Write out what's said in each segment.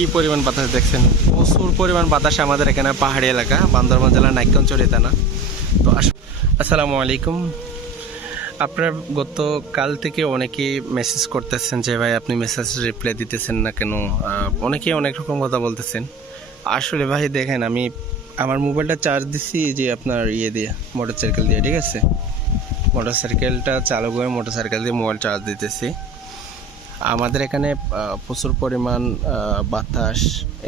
কি পরিমাণ বাতাস দেখছেন, প্রচুর পরিমাণ বাতাস আমাদের এখানে পাহাড়ি এলাকা বান্দরবান জেলার নাইক্ষ্যংছড়ি থানা। তো আসসালামু আলাইকুম। আপনার গতকাল থেকে অনেকেই মেসেজ করতেছেন যে ভাই আপনি মেসেজ রিপ্লাই দিতেছেন না কেন, অনেকেই অনেক রকম কথা বলতেছেন। আসলে ভাই দেখেন, আমি আমার মোবাইলটা চার্জ দিচ্ছি যে আপনার দিয়ে মোটর সাইকেল দিয়ে, ঠিক আছে, মোটর সাইকেলটা চালু করে মোটর সাইকেল দিয়ে মোবাইল চার্জ দিতেছি। আমাদের এখানে প্রচুর পরিমাণ বাতাস,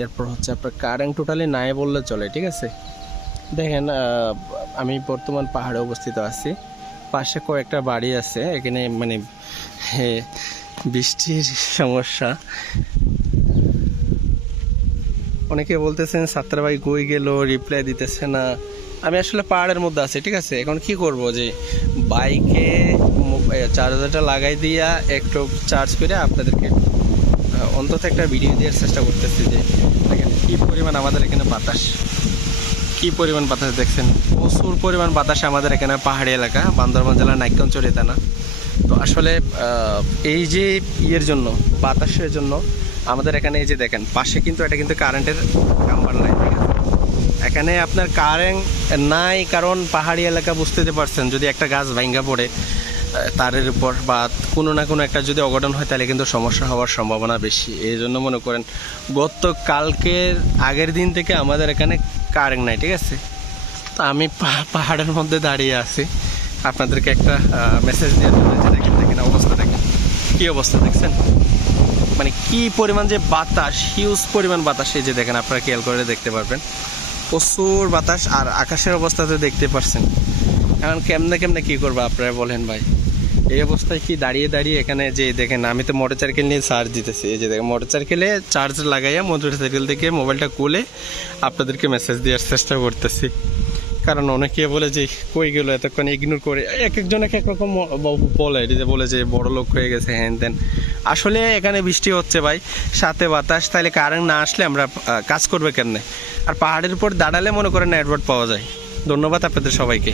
এরপর হচ্ছে আপনার কারেন্ট টোটালি নাই বললে চলে, ঠিক আছে। দেখেন, আমি বর্তমান পাহাড়ে অবস্থিত আছি, পাশে কয়েকটা বাড়ি আছে, এখানে মানে বৃষ্টির সমস্যা। অনেকে বলতেছেন ছাত্র ভাই কই গেল, রিপ্লাই দিতেছে না। আমি আসলে পাহাড়ের মধ্যে আছি, ঠিক আছে। এখন কি করব, যে বাইকে চার্জারটা লাগাই দিয়া একটু চার্জ করে আপনাদেরকে অন্তত একটা ভিডিও দেওয়ার চেষ্টা করতেছি। যে দেখেন কী পরিমাণ আমাদের এখানে বাতাস, কি পরিমাণ বাতাস দেখছেন, প্রচুর পরিমাণ বাতাস আমাদের এখানে পাহাড়ি এলাকা বান্দরবান জেলার নাইক্ষ্যংছড়ি থানা। তো আসলে এই যে জন্য, বাতাসের জন্য আমাদের এখানে এই যে দেখেন পাশে কিন্তু এটা কিন্তু কারেন্টের নাম্বার নাই, ঠিক আছে। এখানে আপনার কারেন্ট নাই, কারণ পাহাড়ি এলাকা বুঝতে পারছেন, যদি একটা গাছ ভাঙ্গা পড়ে তারের উপর বা কোনো না কোনো একটা যদি অঘটন হয় তাহলে কিন্তু সমস্যা হওয়ার সম্ভাবনা বেশি। এই জন্য মনে করেন গতকালকের আগের দিন থেকে আমাদের এখানে কারেন্ট নাই, ঠিক আছে। তো আমি পাহাড়ের মধ্যে দাঁড়িয়ে আছি আপনাদেরকে একটা মেসেজ দেওয়ার জন্য। যে দেখেন দেখেন অবস্থা, দেখেন কী অবস্থা দেখছেন, মানে কি পরিমাণ যে বাতাস, হিউজ পরিমাণ বাতাস। এই যে দেখেন, আপনারা খেয়াল করে দেখতে পারবেন প্রচুর বাতাস। আর আকাশের অবস্থাতে দেখতে পারছেন। এখন কেমনে কেমনে কী করবো আপনারা বলেন ভাই, এই অবস্থায় কি দাঁড়িয়ে দাঁড়িয়ে এখানে যে দেখেন, আমি তো মোটর সাইকেল নিয়ে চার্জ দিতেছি। এই যে দেখেন মোটর সাইকেলে চার্জ লাগাইয়া মোটর সাইকেল থেকে মোবাইলটা খুলে আপনাদেরকে মেসেজ দেওয়ার চেষ্টা করতেছি। কারণ অনেকে বলে যে কই গেল, এতক্ষণ ইগনোর করে এক একজন এক এক রকম বলে যে বড় লোক হয়ে গেছে হ্যান ত্যান। আসলে এখানে বৃষ্টি হচ্ছে ভাই, সাথে বাতাস, তাহলে কারেন্ট না আসলে আমরা কাজ করবে কেমনে? আর পাহাড়ের উপর দাঁড়ালে মনে করেন নেটওয়ার্ক পাওয়া যায়। ধন্যবাদ আপনাদের সবাইকে।